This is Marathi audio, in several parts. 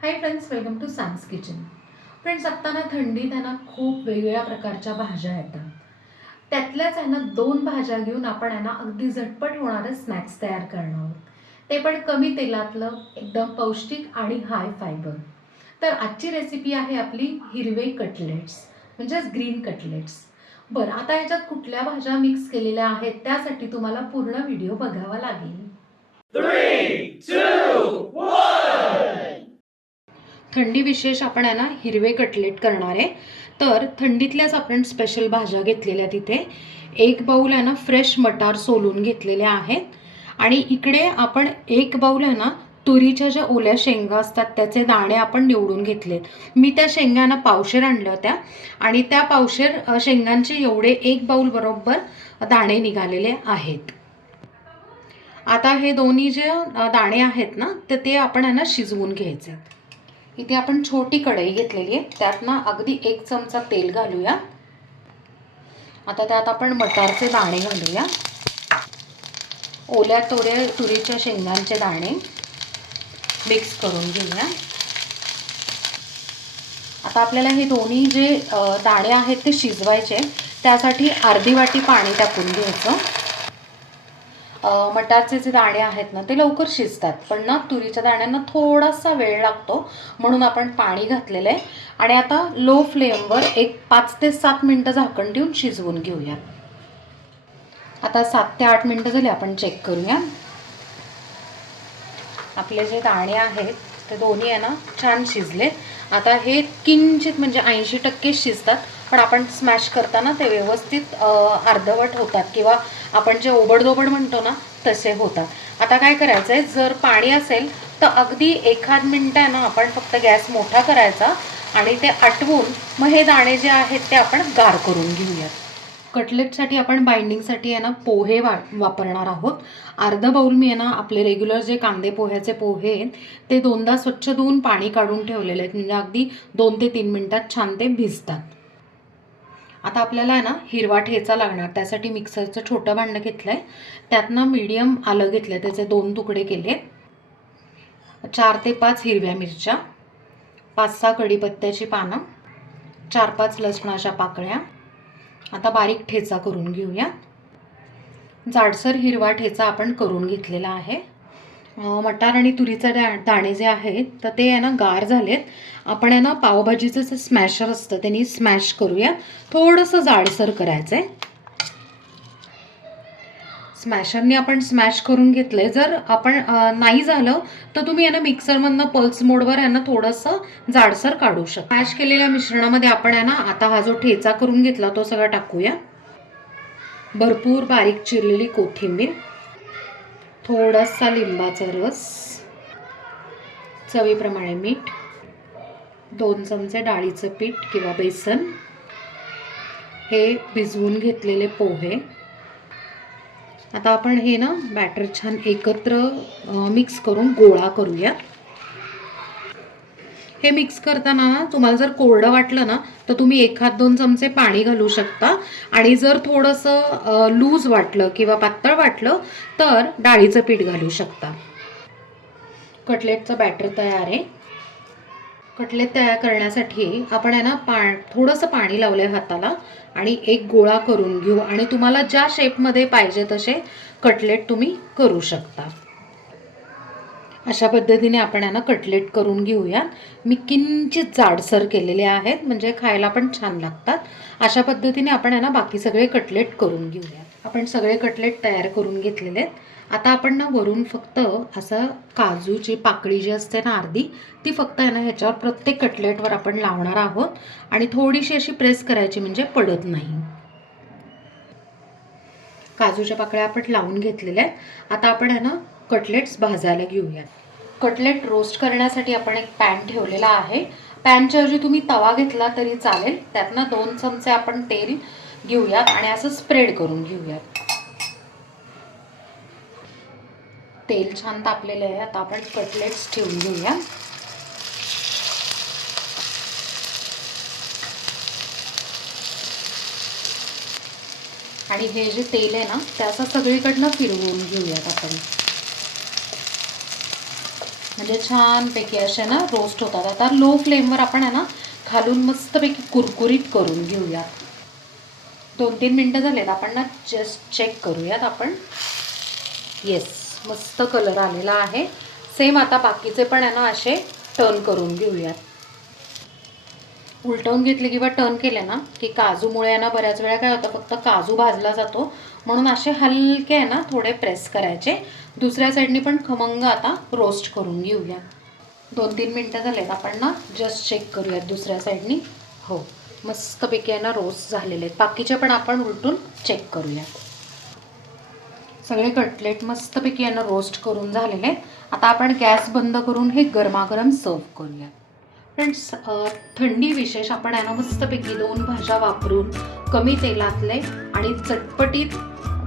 High friends, welcome to Sam's kitchen. Friends, आत्ता ना थंडीत आहे ना खूप वेगवेगळ्या प्रकारच्या भाज्या येतात. त्यातल्याच आहे ना 2 भाज्या घेऊन आपण आहे ना अगदी झटपट होणारे स्नॅक्स तयार करणार आहोत. ते पण कमी तेलातलं, एकदम पौष्टिक आणि हाय फायबर. तर आजची रेसिपी आहे आपली हिरवे कटलेट्स, म्हणजेच ग्रीन कटलेट्स. बरं, आता याच्यात कुठल्या भाज्या मिक्स केलेल्या आहेत त्यासाठी तुम्हाला पूर्ण व्हिडिओ बघावा लागेल. 3, 2, 1. थंडी विशेष आपण आहे ना हिरवे कटलेट करणार आहे. तर थंडीतल्याच आपण स्पेशल भाज्या घेतलेल्या तिथे. एक बाऊल आहे ना फ्रेश मटार सोलून घेतलेले आहेत. आणि इकडे आपण एक बाऊल आहे ना तुरीच्या ज्या ओल्या शेंगा असतात त्याचे दाणे आपण निवडून घेतलेत. मी त्या शेंगांना पावशेर आणल्या होत्या आणि त्या पावशेर शेंगांचे एवढे एक बाऊल बरोबर दाणे निघालेले आहेत. आता हे दोन्ही जे दाणे आहेत ना तर ते आपण आहे ना शिजवून घ्यायचे. इथे आपण छोटी कढई घेतलेली आहे, त्यात ना अगदी 1 चमचा तेल घालूया. आता त्यात आपण मटारचे दाणे घालूया, ओल्या तुरीच्या शेंगांचे दाणे मिक्स करून घेऊया. आता आपल्याला हे दोन्ही जे दाणे आहेत ते शिजवायचे, त्यासाठी अर्धी वाटी पाणी टाकून घ्यायचं. मटारचे जे दाणे आहेत ना ते लवकर शिजतात, पण ना तुरीच्या दाण्यांना थोडासा वेळ लागतो, म्हणून आपण पाणी घातलेलं आहे. आणि आता लो फ्लेमवर एक 5 ते 7 मिनटं झाकण ठेवून शिजवून घेऊया. आता 7 ते 8 मिनटं झाली, आपण चेक करूया. आपले जे दाणे आहेत ते दोन्ही आहे ना छान शिजले. आता हे किंचित म्हणजे 80% शिजतात, पण आपण स्मॅश करताना ते व्यवस्थित अर्धवट होतात किंवा आपण जे ओबडधोबड म्हणतो ना तसे होतात. आता काय करायचं आहे, जर पाणी असेल तर अगदी 1 मिनिट आहे ना आपण फक्त गॅस मोठा करायचा आणि ते आटवून मग हे दाणे जे आहेत ते आपण गार करून घेऊयात. कटलेटसाठी आपण बाइंडिंगसाठी आहे ना पोहे वापरणार आहोत. अर्धा बाऊल मी आहे ना आपले रेग्युलर जे कांदे पोह्याचे पोहे आहेत ते 2दा स्वच्छ धुवून पाणी काढून ठेवलेले आहेत, म्हणजे अगदी 2 ते 3 मिनिटात छान ते भिजतात. आता आपल्याला आहे ना हिरवा ठेचा लागणार, त्यासाठी मिक्सरचं छोटं भांडं घेतलं आहे. त्यात ना मीडियम आलं घेतलं आहे, त्याचे 2 तुकडे केले. 4 ते 5 हिरव्या मिरच्या, 5-6 कढीपत्त्याची पानं, 4-5 लसणाच्या पाकळ्या. आता बारीक ठेचा करून घेऊया. जाडसर हिरवा ठेचा आपण करून घेतलेला आहे. मटार आणि तुरीचे दाणे जे आहेत तर ते आहे ना गार झालेत. आपण आहे ना पावभाजीचं जे स्मॅशर असतं त्यांनी स्मॅश करूया. थोडंसं जाडसर करायचं आहे. स्मॅशरने आपण स्मॅश करून घेतलंय. जर आपण नाही झालं तर तुम्ही आहे ना मिक्सरमधनं पल्स मोडवर आहे ना थोडंसं जाडसर काढू शकता. स्मॅश केलेल्या मिश्रणामध्ये आपण आहे ना आता हा जो ठेचा करून घेतला तो सगळा टाकूया. भरपूर बारीक चिरलेली कोथिंबीर, थोडासा लिंबाचा रस, चवीप्रमाणे मीठ, 2 चमचे डाळीचं पीठ किंवा बेसन, हे भिजवून घेतलेले पोहे. आता आपण हे ना बॅटर छान एकत्र मिक्स करून गोळा करूया. हे मिक्स करताना ना तुम्हाला जर कोरडं वाटलं ना तर तुम्ही 1-2 चमचे पाणी घालू शकता, आणि जर थोडंसं लूज वाटलं किंवा पातळ वाटलं तर डाळीचं पीठ घालू शकता. कटलेटचं बॅटर तयार आहे. कटलेट तयार करण्यासाठी आपण आहे ना थोडंसं पाणी लावलं आहे हाताला आणि एक गोळा करून घेऊ, आणि तुम्हाला ज्या शेपमध्ये पाहिजे तसे कटलेट तुम्ही करू शकता. अशा पद्धतीने आपण आहे ना कटलेट करून घेऊया. मी किंचित जाडसर केलेले आहेत, म्हणजे खायला पण छान लागतात. अशा पद्धतीने आपण आहे ना बाकी सगळे कटलेट करून घेऊया. आपण सगळे कटलेट तयार करून घेतलेले आहेत. आता आपण ना वरून फक्त असं काजूची पाकळी जी असते ना अर्धी, ती फक्त आहे ना ह्याच्यावर प्रत्येक कटलेटवर आपण लावणार आहोत आणि थोडीशी अशी प्रेस करायची म्हणजे पडत नाही. काजूच्या पाकळ्या आपण लावून घेतलेल्या आहेत. आता आपण आहे ना कटलेट्स भाजायला घेऊया. कटलेट रोस्ट करण्यासाठी आपण एक पॅन ठेवलेला आहे. पॅनच्या ऐवजी तुम्ही तवा घेतला तरी चालेल. त्यातनं 2 चमचे आपण तेल घेऊयात आणि असं स्प्रेड करून घेऊयात. तेल छान तापलेलं आहे. आता आपण कटलेट्स ठेवून घेऊया. आणि हे जे तेल आहे ना ते असं सगळीकडनं फिरवून घेऊयात आपण, म्हणजे म्हणजे छानपैकी असे ना रोस्ट होतात. आता लो फ्लेमवर आपण आहे ना खालून मस्तपैकी कुरकुरीत करून घेऊया. 2-3 मिनटं झालेत, आपण ना जस्ट चेक करूयात आपण. येस, मस्त कलर आलेला आहे. सेम आता बाकीचे पण आहे ना असे टर्न करून घेऊयात. उलटवून घेतले किंवा टर्न केले ना की काजूमुळे ना बऱ्याच वेळा काय होतं, फक्त काजू भाजला जातो. म्हणून असे हलके आहे ना थोडे प्रेस करायचे. दुसऱ्या साईडनी पण खमंग आता रोस्ट करून घेऊया. 2-3 मिनटं झालेत, आपण ना जस्ट चेक करूयात दुसऱ्या साईडनी. हो, मस्तपैकी आहे ना रोस्ट झालेले आहेत. बाकीचे पण आपण उलटून चेक करूयात. सगळे कटलेट मस्तपैकी आहे ना रोस्ट करून झालेले आहेत. आता आपण गॅस बंद करून हे गरमागरम सर्व करूया. फ्रेंड्स, थंडी विशेष आपण आहे ना मस्तपैकी 2 भाज्या वापरून कमी तेलातले आणि चटपटीत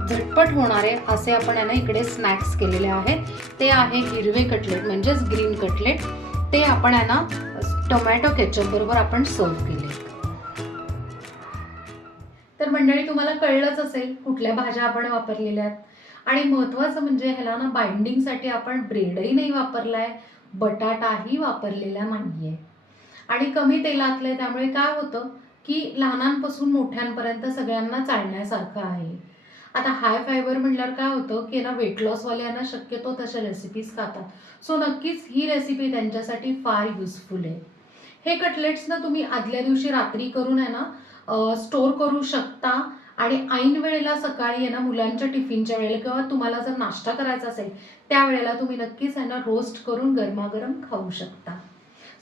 झटपट होणारे असे आपण आहे ना इकडे स्नॅक्स केलेले आहेत. ते आहे हिरवे कटलेट म्हणजेच ग्रीन कटलेट. ते आपण आहे ना टोमॅटो केचप बरोबर आपण सर्व केले. तर मंडळी, तुम्हाला कळलंच असेल कुठल्या भाज्या आपण वापरलेल्या आहेत. आणि महत्त्वाचं म्हणजे ह्याला ना बाइंडिंगसाठी आपण ब्रेडही नाही वापरलाय, बटाटाही वापरलेला नाहीये आणि कमी तेलातलं आहे. त्यामुळे काय होतं की लहानांपासून मोठ्यांपर्यंत सगळ्यांना चालण्यासारखं आहे. आता हाय फायबर म्हटल्यावर काय होतं की ना वेट लॉसवाल्यांना शक्यतो तशा रेसिपीज खातात. सो नक्कीच ही रेसिपी त्यांच्यासाठी फार युजफुल आहे. हे कटलेट्स ना तुम्ही आदल्या दिवशी रात्री करून आहे ना स्टोअर करू शकता आणि ऐन वेळेला सकाळी आहे ना मुलांच्या टिफिनच्या वेळेला किंवा तुम्हाला जर नाश्ता करायचा असेल त्यावेळेला तुम्ही नक्कीच आहे ना रोस्ट करून गरमागरम खाऊ शकता.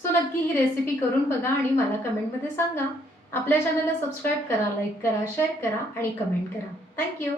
सो नक्की ही रेसिपी करून बघा आणि मला कमेंटमध्ये सांगा. आपल्या चॅनलला सबस्क्राईब करा, लाईक करा, शेअर करा आणि कमेंट करा. थँक्यू.